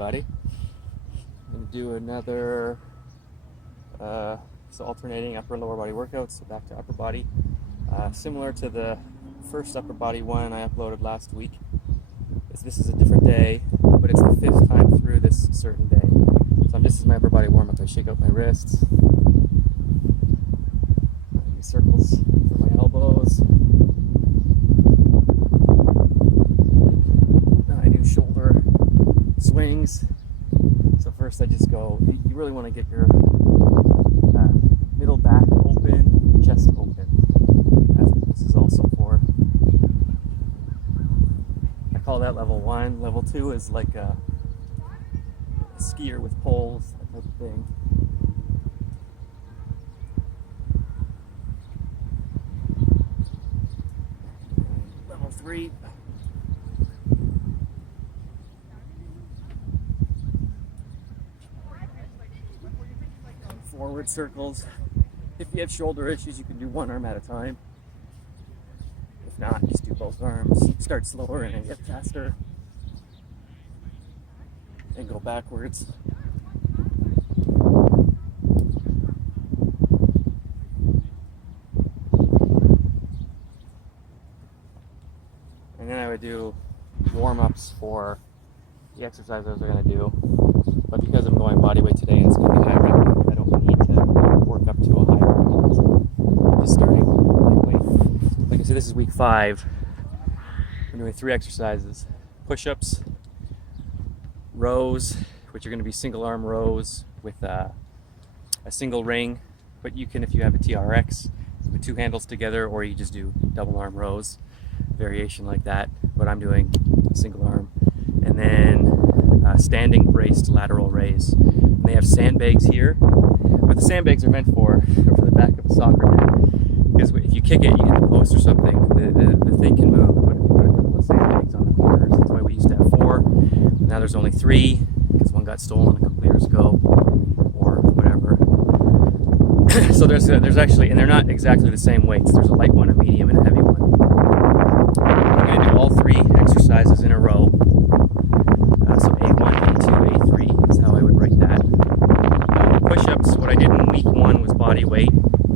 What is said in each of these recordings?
everybody. I'm going to do another so alternating upper and lower body workouts, so back to upper body. Similar to the first upper body one I uploaded last week. This is a different day, but it's the 5th time through this certain day. So this is my upper body warm up. I shake out my wrists, circles for my elbows. I do shoulder swings. So first I just go, you really want to get your middle back open, chest open. That's what this is also for. I call that level 1. Level 2 is like a skier with poles, that type of thing. Level 3. Forward circles. If you have shoulder issues, you can do one arm at a time. If not, just do both arms. Start slower and then get faster. And go backwards. And then I would do warm-ups for the exercises we're going to do. But because I'm going body weight today and it's going to be high rep, I don't need to work up to a higher rep. So I'm just starting lightweight. Like I said, this is week 5. I'm doing 3 exercises. Push-ups, rows, which are going to be single arm rows with a single ring. But you can, if you have a TRX, put 2 handles together, or you just do double arm rows, variation like that. But I'm doing single arm. And then standing braced lateral raise. And they have sandbags here. What the sandbags are meant for the back of a soccer net. Because if you kick it, you hit the post or something, the thing can move. But if you put a couple of sandbags on the corners, that's why we used to have 4. Now there's only 3, because one got stolen a couple years ago, or whatever. So there's actually, and they're not exactly the same weights. There's a light one, a medium, and a heavy one. I'm going to do all 3 exercises in a row. So A1, A2, A3 is how I would write that. Push-ups, what I did in week 1 was body weight.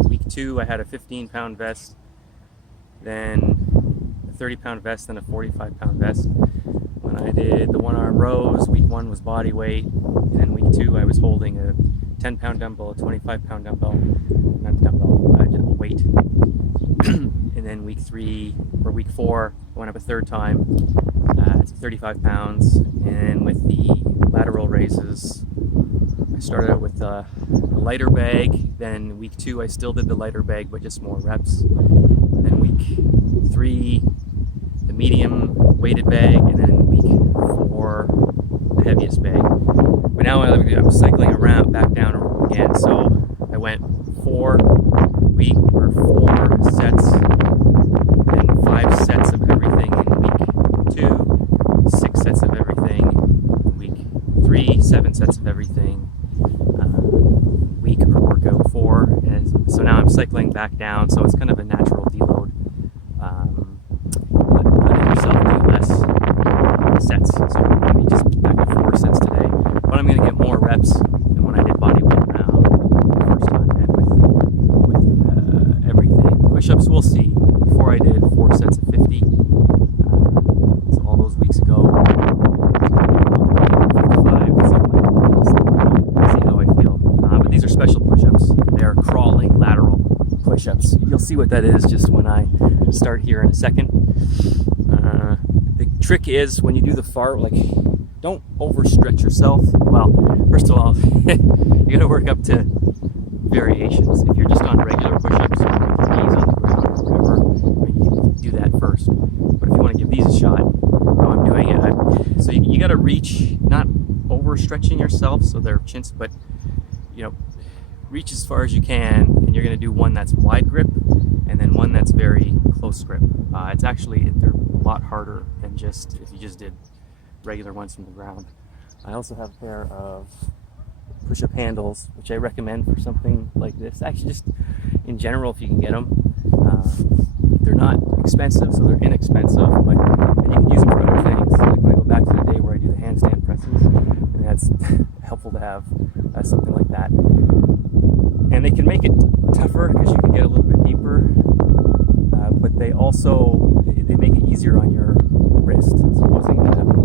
Week 2, I had a 15-pound vest, then a 30-pound vest, then a 45-pound vest. When I did the 1-arm rows, week 1 was body weight, and then week 2 I was holding a 10-pound dumbbell, a 25-pound dumbbell, not dumbbell, just a weight. And then week 4, I went up a 3rd time. It's 35 pounds, and with the lateral raises, I started out with a lighter bag. Then week 2, I still did the lighter bag, but just more reps. And then week 3, the medium weighted bag, and then week 4, the heaviest bag. But now I'm cycling around back down again, so I went 4 sets, then 5 sets of everything in week 2, 6 sets of everything in week 3, 7 sets of everything week or workout 4, and so now I'm cycling back down, so it's kind of a natural deload. Letting yourself do less sets, so I'm going to be just back at 4 sets today, but I'm going to get more reps than when I did body weight round the first time, and with everything. Push-ups, we'll see. Before I did 4 sets of 50, so all those weeks ago, 55, see how I feel. But these are special push-ups. They are crawling lateral push-ups. You'll see what that is just when I start here in a second. The trick is when you do the don't overstretch yourself. Well, first of all, you gotta work up to variations. If you're just on regular push-ups, or with your knees on the ground or whatever, you can do that first. But if you want to give these a shot, how I'm doing it, so you got to reach, not overstretching yourself so they're chins, but reach as far as you can, and you're going to do one that's wide grip and then one that's very close grip. They're a lot harder than just if you just did regular ones from the ground. I also have a pair of push-up handles, which I recommend for something like this. Actually, just in general, if you can get them. They're not expensive, so they're inexpensive, but and you can use them for other things. Like when I go back to the day where I do the handstand presses, and helpful to have something like that. And they can make it tougher because you can get a little bit deeper, but they make it easier on your wrist, supposing not having to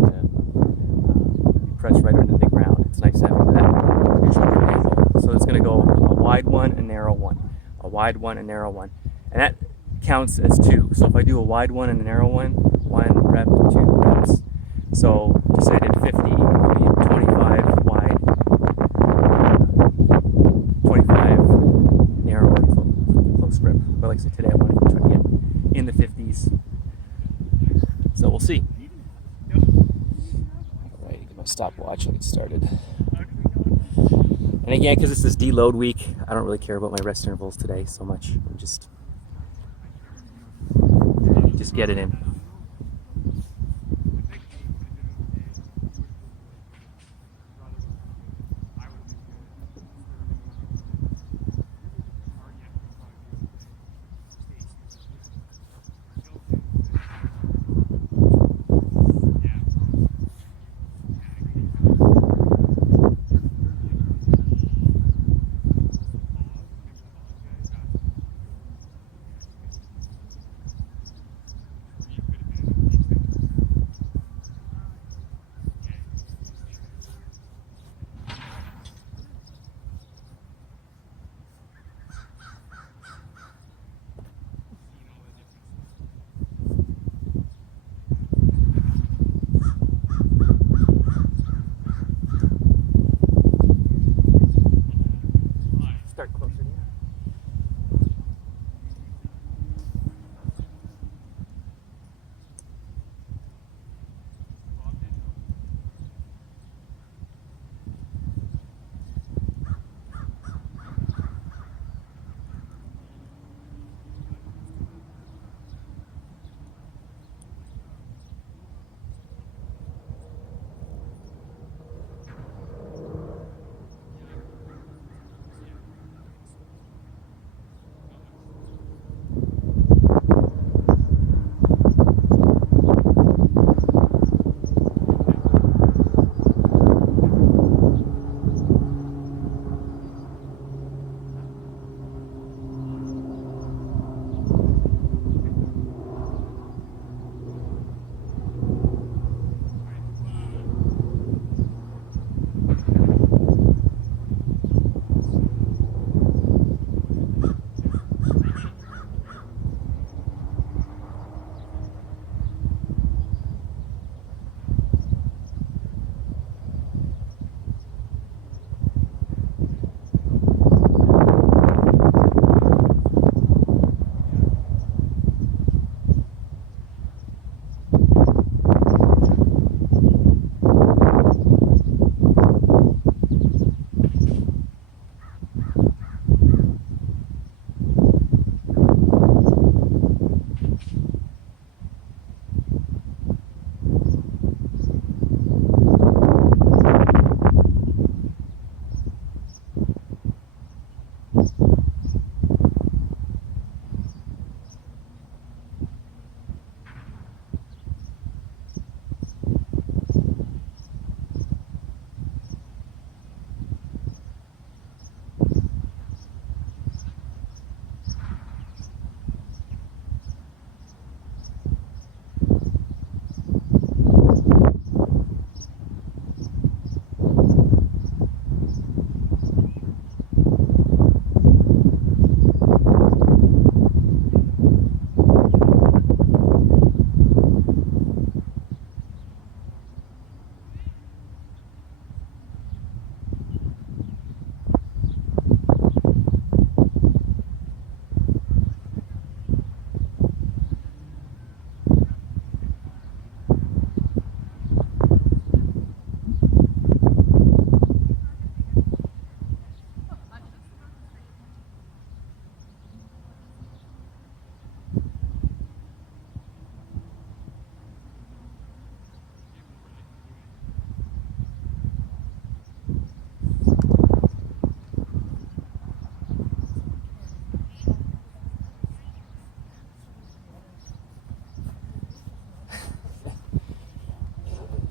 be pressed right into the ground. It's nice having that neutral angle. So it's going to go a wide one, a narrow one, a wide one, a narrow one, and that counts as 2. So if I do a wide one and a narrow one, 1 rep, 2 reps. So just say I did 50, I mean 25 wide, 25 narrow or close grip. But like I said, today I want to try to get in the 50s. So we'll see. Alright, get my stopwatch and get started. And again, because this is deload week, I don't really care about my rest intervals today so much. I'm just get it in. Start closer to you.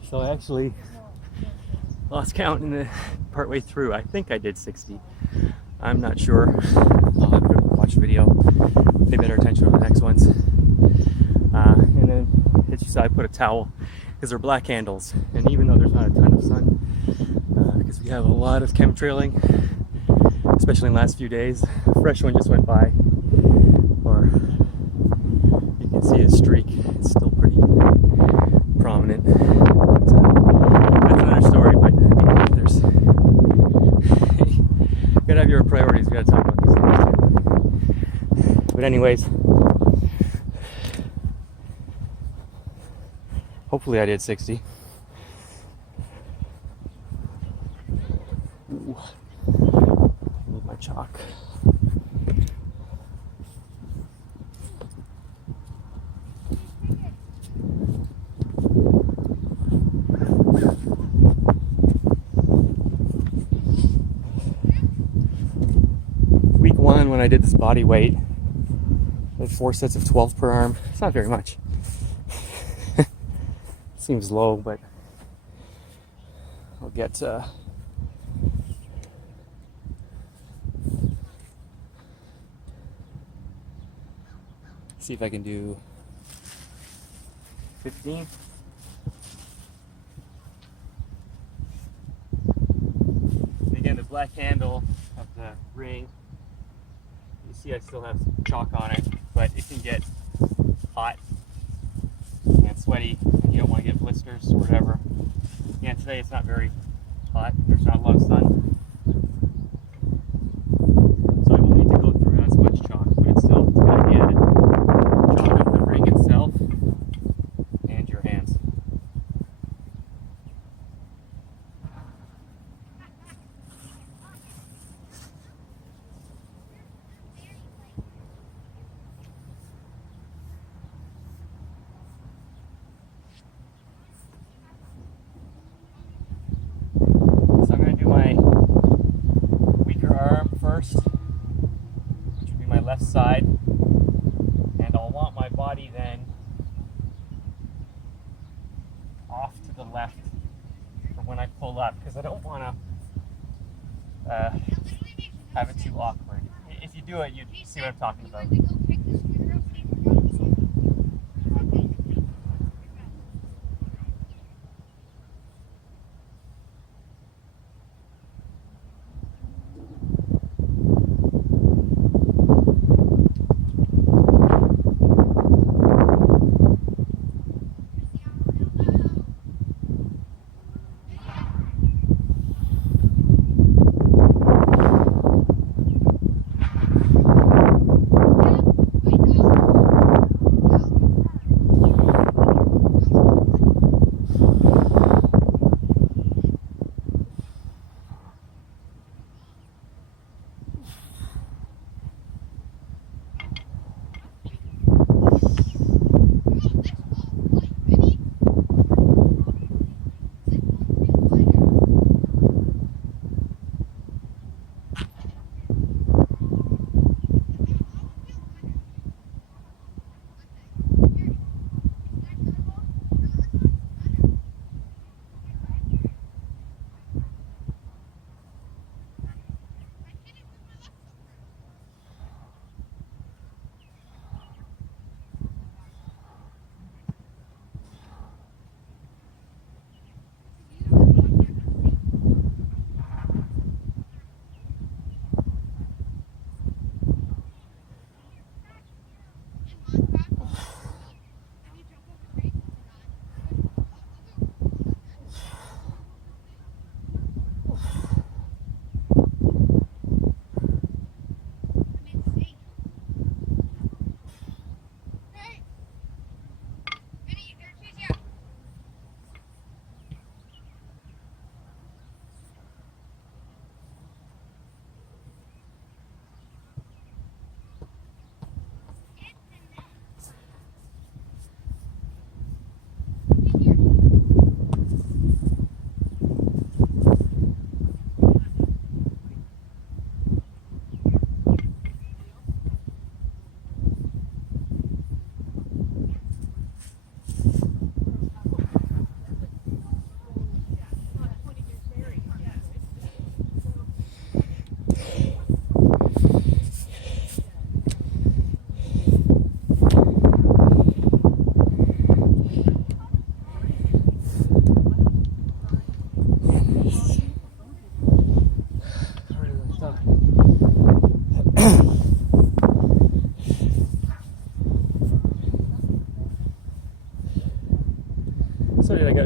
So I actually Lost count in the partway through. I think I did 60. I'm not sure. I'll have to watch the video, pay better attention on the next ones. And then, as you saw, I put a towel because they're black handles. And even though there's not a ton of sun, because we have a lot of chemtrailing, especially in the last few days, a fresh one just went by, or you can see a streak. It's still pretty prominent. But, that's another story. But I mean, there's you gotta have your priorities. We gotta talk about these things too. But anyways, hopefully I did 60. Ooh. I need my chalk. Week 1, when I did this body weight, I had 4 sets of 12 per arm. It's not very much. Seems low, but I'll get see if I can do 15. And again, the black handle of the ring, you see I still have chalk on it, but it can get hot and sweaty, and you don't want to get blisters or whatever. Yeah, today it's not very hot, there's not a lot of sun, so I won't need to go through as much chalk, but it's still a good idea to chalk up the ring itself and your hands. First, which would be my left side, and I'll want my body then off to the left for when I pull up, because I don't want to have it too awkward. If you do it, you see what I'm talking about.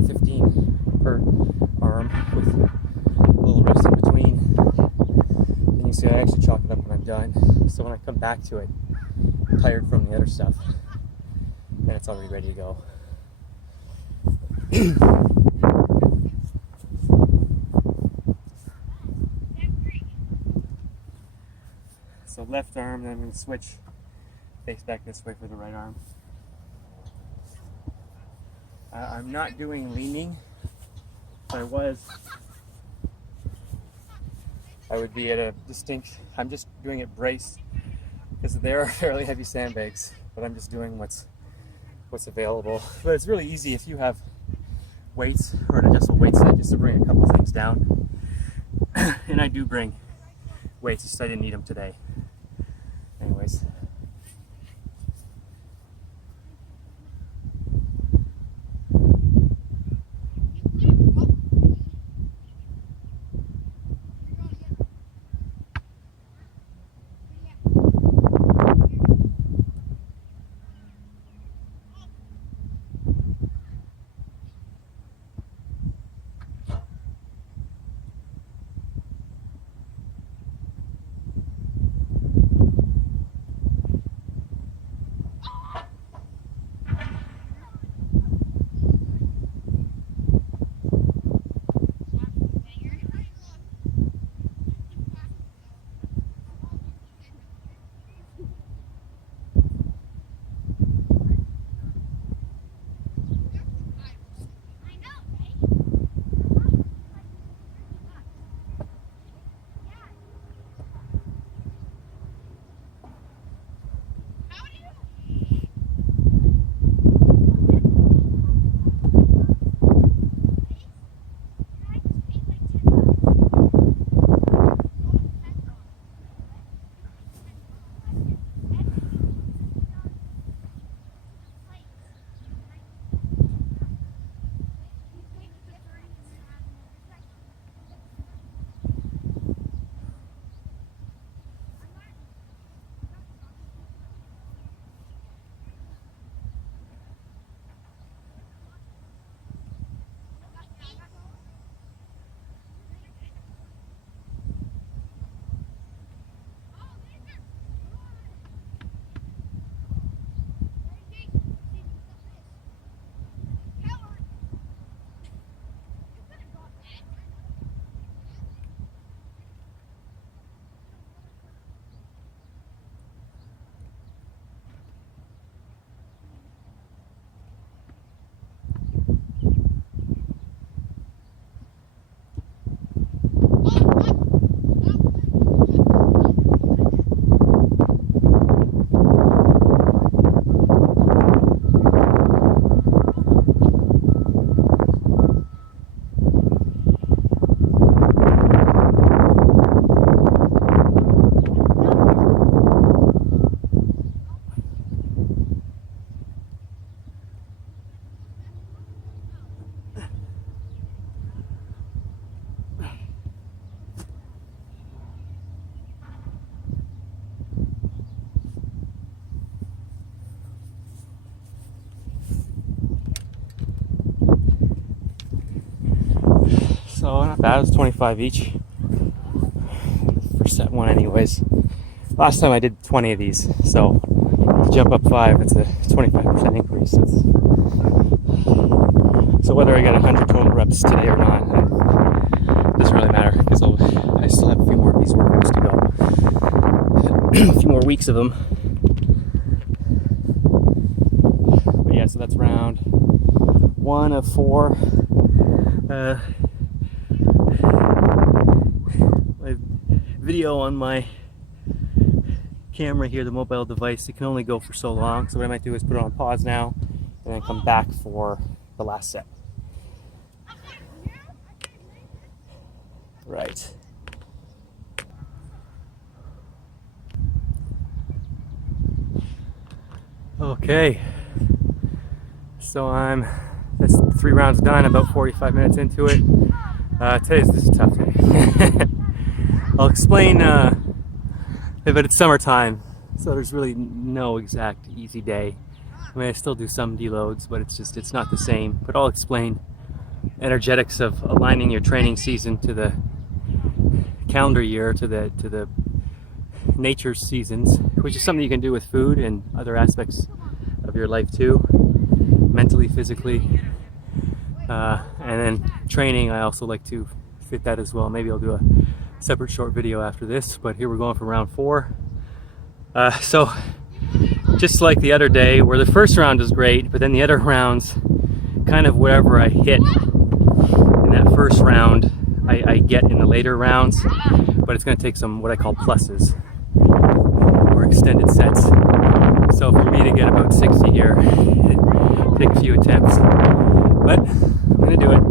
of 15 per arm with a little rest in between. And you see I actually chalk it up when I'm done. So when I come back to it, tired from the other stuff, then it's already ready to go. So left arm, then I'm going to switch face back this way for the right arm. I'm not doing leaning. If I was, I would be at a distinct, I'm just doing it braced because they are fairly heavy sandbags, but I'm just doing what's available. But it's really easy if you have weights or an adjustable weight set just to bring a couple things down. And I do bring weights, just I didn't need them today. Anyways. So not bad, it's 25 each for set one anyways. Last time I did 20 of these, so to jump up 5, it's a 25% increase. So whether I get 100 total reps today or not, it doesn't really matter because I still have a few more of these workouts to go. A few more weeks of them. But yeah, so that's round 1 of 4. My video on my camera here, the mobile device, it can only go for so long. So what I might do is put it on pause now and then come back for the last set. Right. Okay. So that's 3 rounds done, about 45 minutes into it. Today's just a tough day. I'll explain, but it's summertime, so there's really no exact easy day. I mean, I still do some deloads, but it's not the same. But I'll explain energetics of aligning your training season to the calendar year, to the nature's seasons, which is something you can do with food and other aspects of your life too, mentally, physically, and then training. I also like to fit that as well. Maybe I'll do a separate short video after this, but here we're going for round 4. So just like the other day, where the first round is great, but then the other rounds, kind of whatever I hit in that first round, I get in the later rounds, but it's going to take some what I call pluses or extended sets. So for me to get about 60 here, take a few attempts, but I'm going to do it.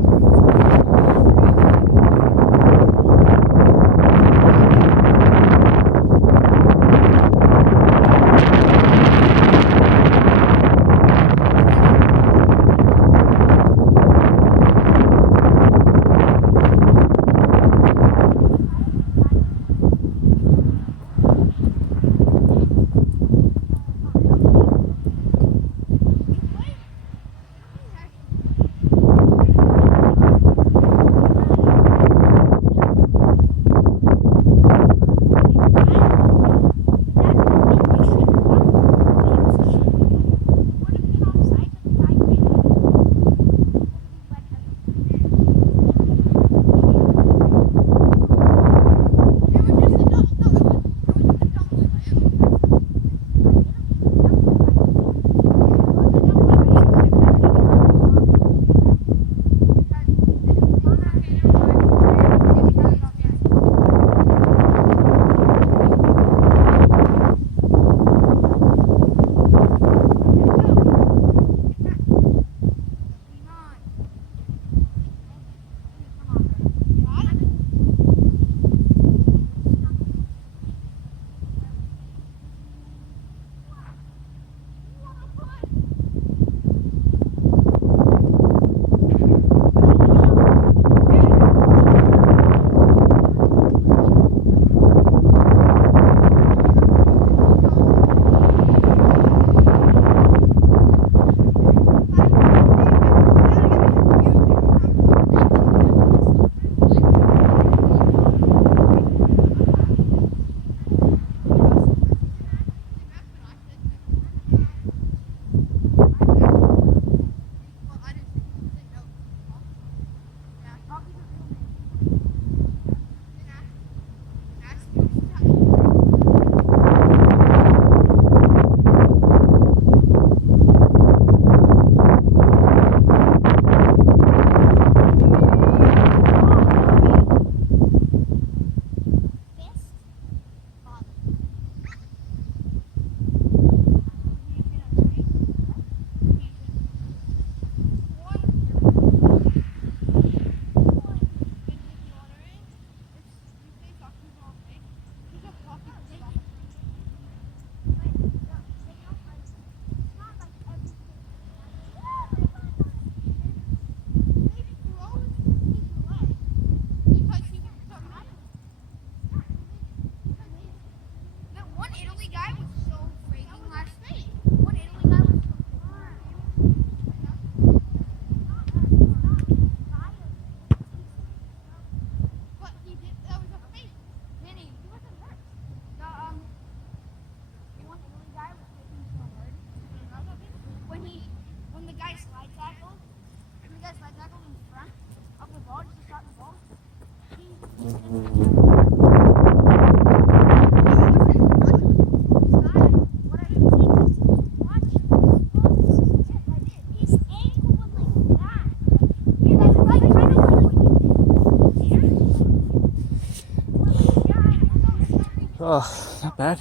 Oh, not bad.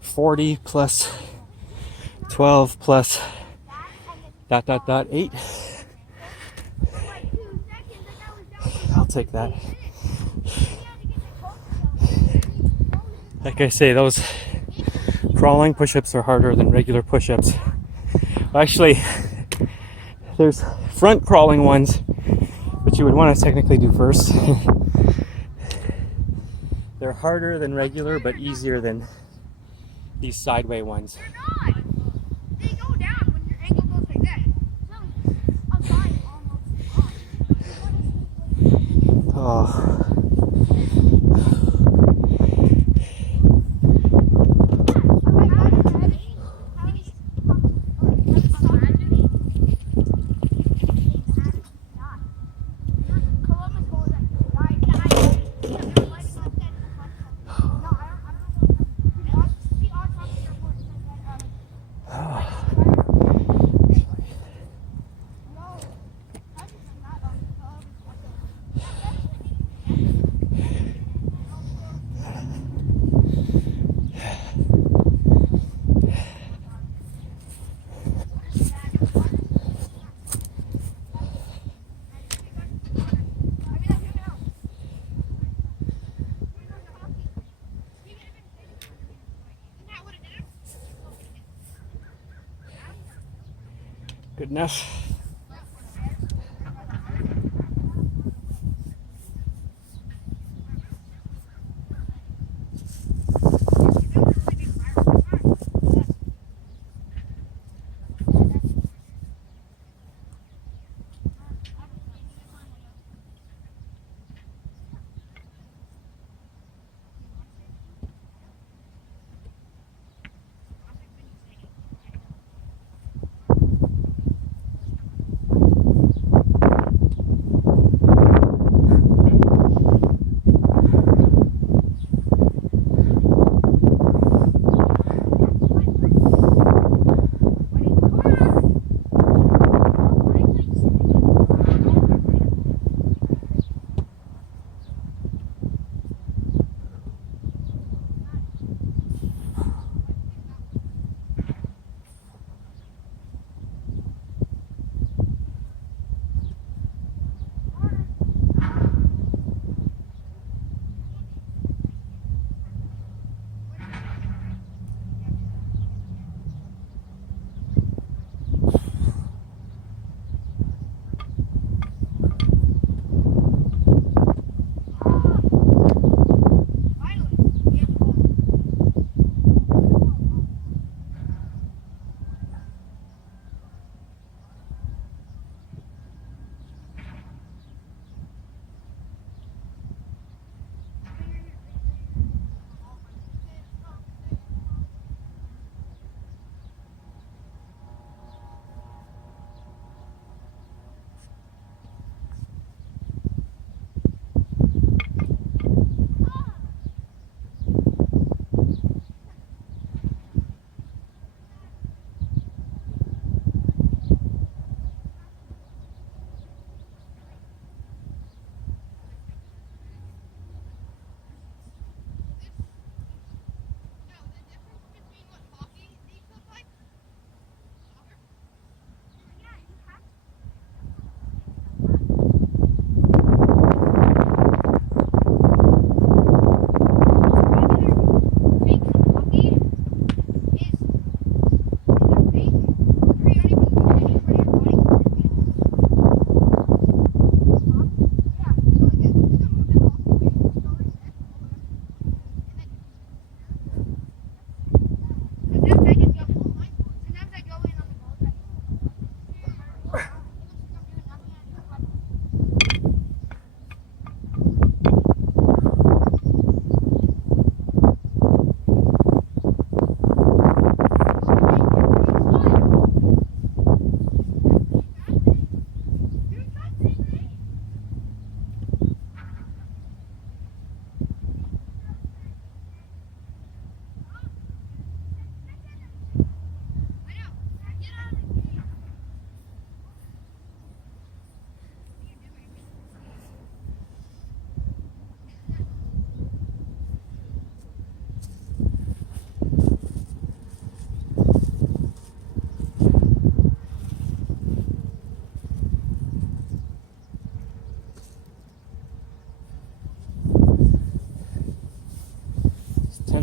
40 plus 12 plus ... 8. I'll take that. Like I say, those crawling push-ups are harder than regular push-ups. Actually, there's front crawling ones, which you would want to technically do first. They're harder than regular, but easier than these sideway ones. They're not. They go down when your ankle goes like that. So, a line almost on. Oh. Good enough.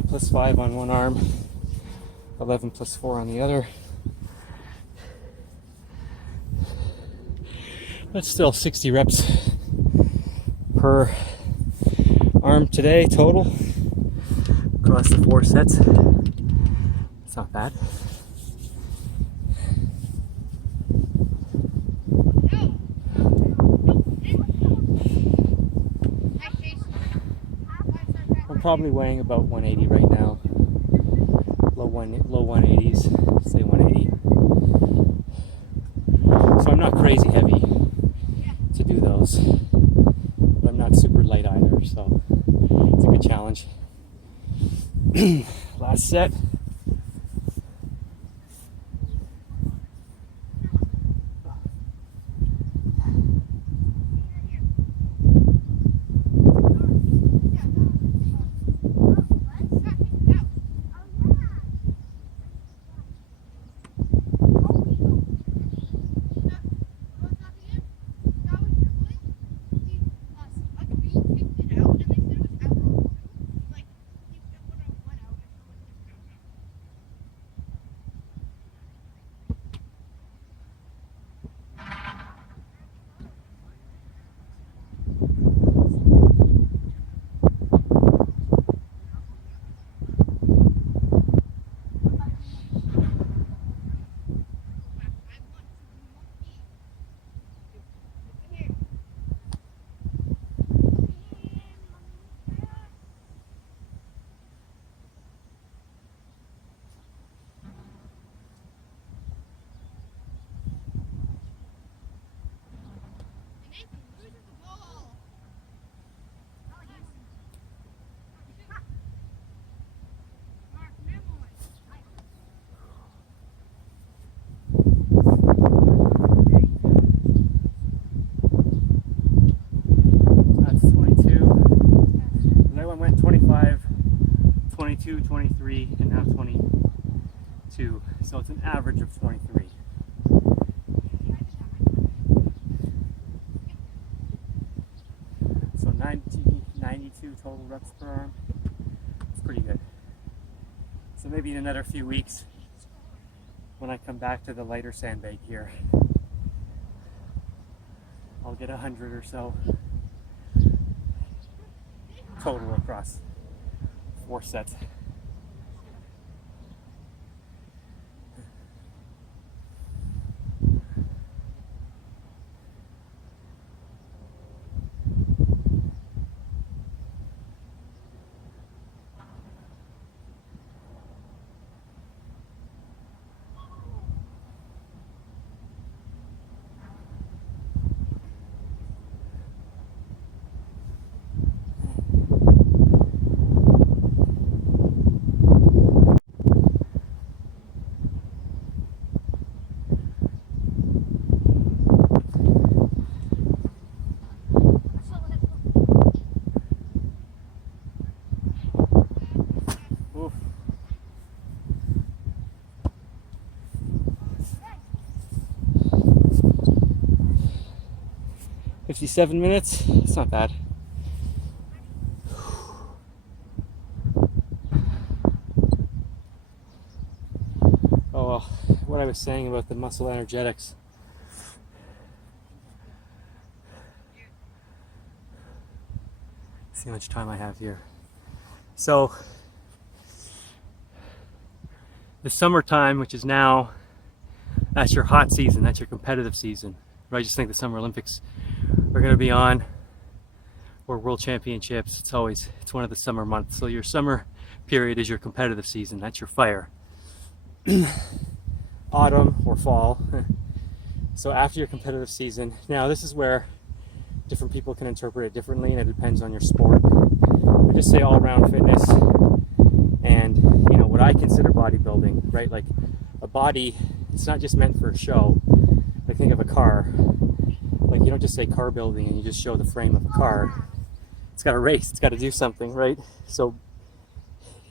Plus 5 on one arm, 11 plus 4 on the other. But still 60 reps per arm today total across the 4 sets. It's not bad. probably weighing about 180 right now. Low 180s, say 180. So I'm not crazy heavy to do those, but I'm not super light either, so it's a good challenge. Last set. That's 22. That one went 25, 22, 23, and now 22. So it's an average of 23. So 92 total reps per arm. It's pretty good. So maybe in another few weeks, when I come back to the lighter sandbag here, I'll get 100 or so total across 4 sets. Oof. 57 minutes, it's not bad. Oh well, what I was saying about the muscle energetics. See how much time I have here. So, the summertime, which is now, that's your hot season, that's your competitive season. I just think the Summer Olympics are going to be on, or World Championships. It's one of the summer months. So your summer period is your competitive season. That's your fire. Autumn or fall. So after your competitive season, now this is where different people can interpret it differently, and it depends on your sport. I just say all-around fitness, and you know what I consider bodybuilding, right? Like a body, it's not just meant for a show. Like think of a car. Like you don't just say car building and you just show the frame of a car. It's got to race, it's got to do something, right? So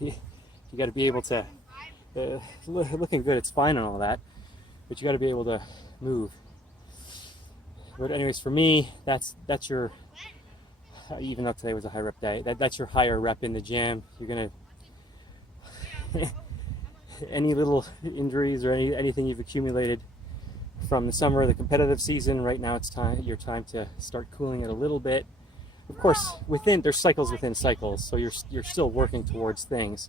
you got to be able to, looking good, it's fine and all that, but you got to be able to move. But anyways, for me, that's your, even though today was a high rep day, that's your higher rep in the gym. You're gonna, any little injuries or anything you've accumulated from the summer, the competitive season, right now it's your time to start cooling it a little bit. Of course, there's cycles within cycles, so you're still working towards things,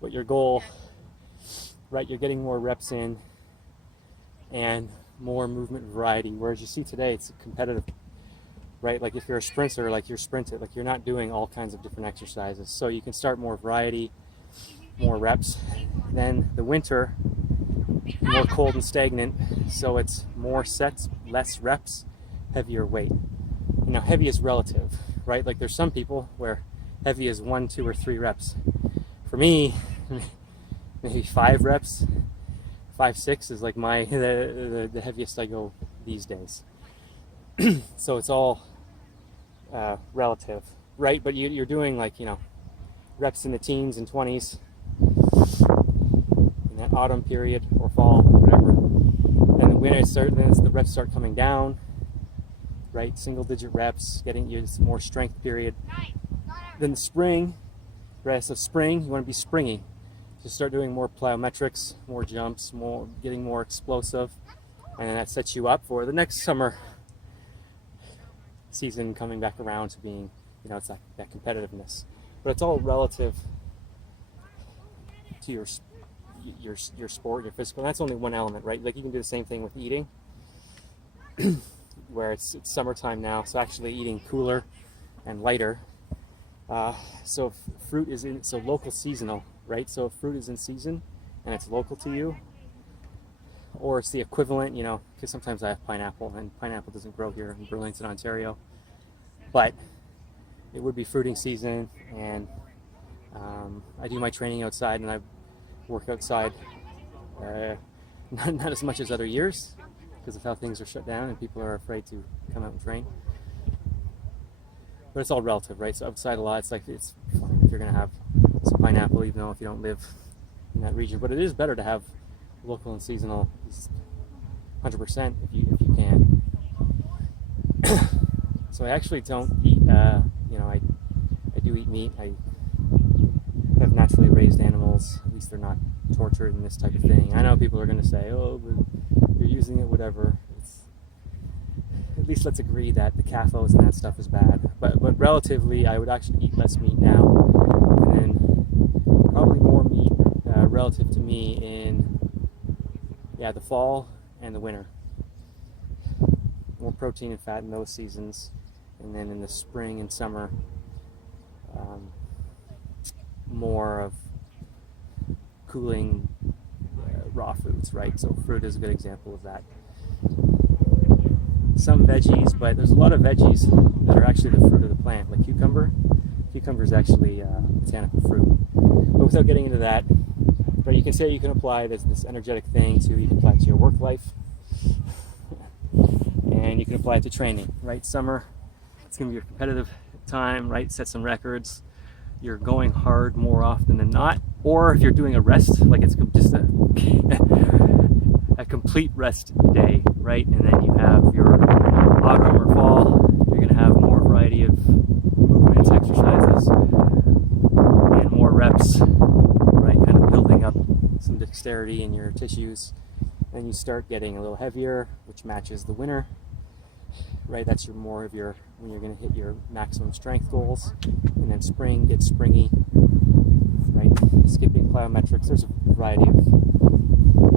but your goal, right, you're getting more reps in and more movement variety, whereas you see today it's a competitive right? Like if you're a sprinter, like you're sprinted, like you're not doing all kinds of different exercises. So you can start more variety, more reps. Then the winter, more cold and stagnant, so it's more sets, less reps, heavier weight. Now heavy is relative, right? Like there's some people where heavy is 1, 2, or 3 reps. For me, maybe 5 reps, 5, 6 is like the heaviest I go these days. So it's all relative, right? But you're doing like, you know, reps in the teens and 20s in that autumn period or fall, whatever. And the winter then the reps start coming down, right? Single digit reps, getting you more strength period. Then the spring, right? So spring, you want to be springy. So start doing more plyometrics, more jumps, getting more explosive, and that sets you up for the next summer season coming back around to being, you know, it's like that competitiveness. But it's all relative to your sport, your physical. And that's only one element, right? Like you can do the same thing with eating, where it's summertime now, so actually eating cooler and lighter. So fruit is so local seasonal, right? So if fruit is in season and it's local to you, or it's the equivalent, you know, because sometimes I have pineapple, and pineapple doesn't grow here in Burlington, Ontario, but it would be fruiting season, and I do my training outside, and I work outside not as much as other years because of how things are shut down and people are afraid to come out and train. But it's all relative, right? So outside a lot, it's fine if you're going to have some pineapple, even though if you don't live in that region. But it is better to have local and seasonal 100% if you can. So I actually don't eat, you know, I do eat meat. I have naturally raised animals. At least they're not tortured and this type of thing. I know people are going to say, oh, but you're using it, whatever. At least let's agree that the CAFOs and that stuff is bad. But relatively, I would actually eat less meat now, and then probably more meat relative to me in the fall and the winter. More protein and fat in those seasons, and then in the spring and summer, more of cooling raw foods, right? So fruit is a good example of that. Some veggies, but there's a lot of veggies that are actually the fruit of the plant, like cucumber. Cucumber is actually botanical fruit. But without getting into that, but you can say you can apply this energetic thing to, you can apply it to your work life, and you can apply it to training, right? Summer, it's going to be your competitive time, right? Set some records. You're going hard more often than not. Or if you're doing a rest, like it's just a complete rest day, right? And then you have your autumn or fall, you're going to have more variety of movements, exercises, and more reps, right? Kind of building up some dexterity in your tissues. Then you start getting a little heavier, which matches the winter, right? That's more of your, when you're going to hit your maximum strength goals. And then spring gets springy, right? Skipping plyometrics. There's a variety of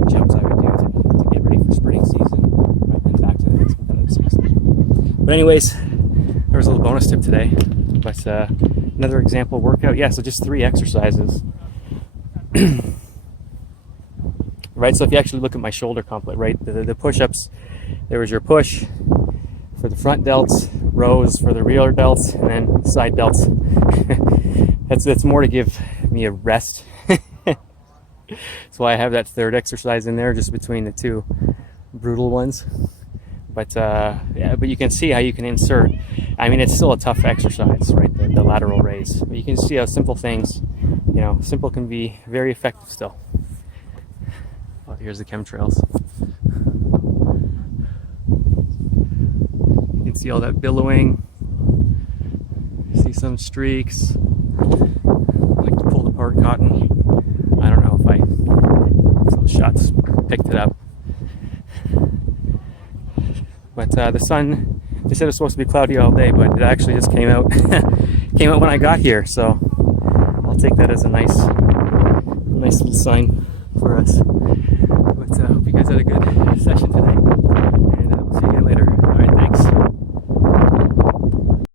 jumps I would do to get ready for sprinting season, right? Then back to the next competitive season. But anyways, there was a little bonus tip today. But another example workout. Yeah, so just 3 exercises. Right, so if you actually look at my shoulder complet, right, the push-ups, there was your push for the front delts, rows for the rear delts, and then side delts. That's more to give me a rest. That's why I have that third exercise in there, just between the 2 brutal ones. But yeah, but you can see how you can insert. I mean, it's still a tough exercise, right? The lateral raise. But you can see how simple things, you know, simple can be very effective still. Oh, here's the chemtrails. You can see all that billowing. See some streaks. I like to pull apart cotton. I don't know if those shots picked it up. But the sun, they said it was supposed to be cloudy all day, but it actually just came out when I got here. So I'll take that as a nice little sign for us. But I hope you guys had a good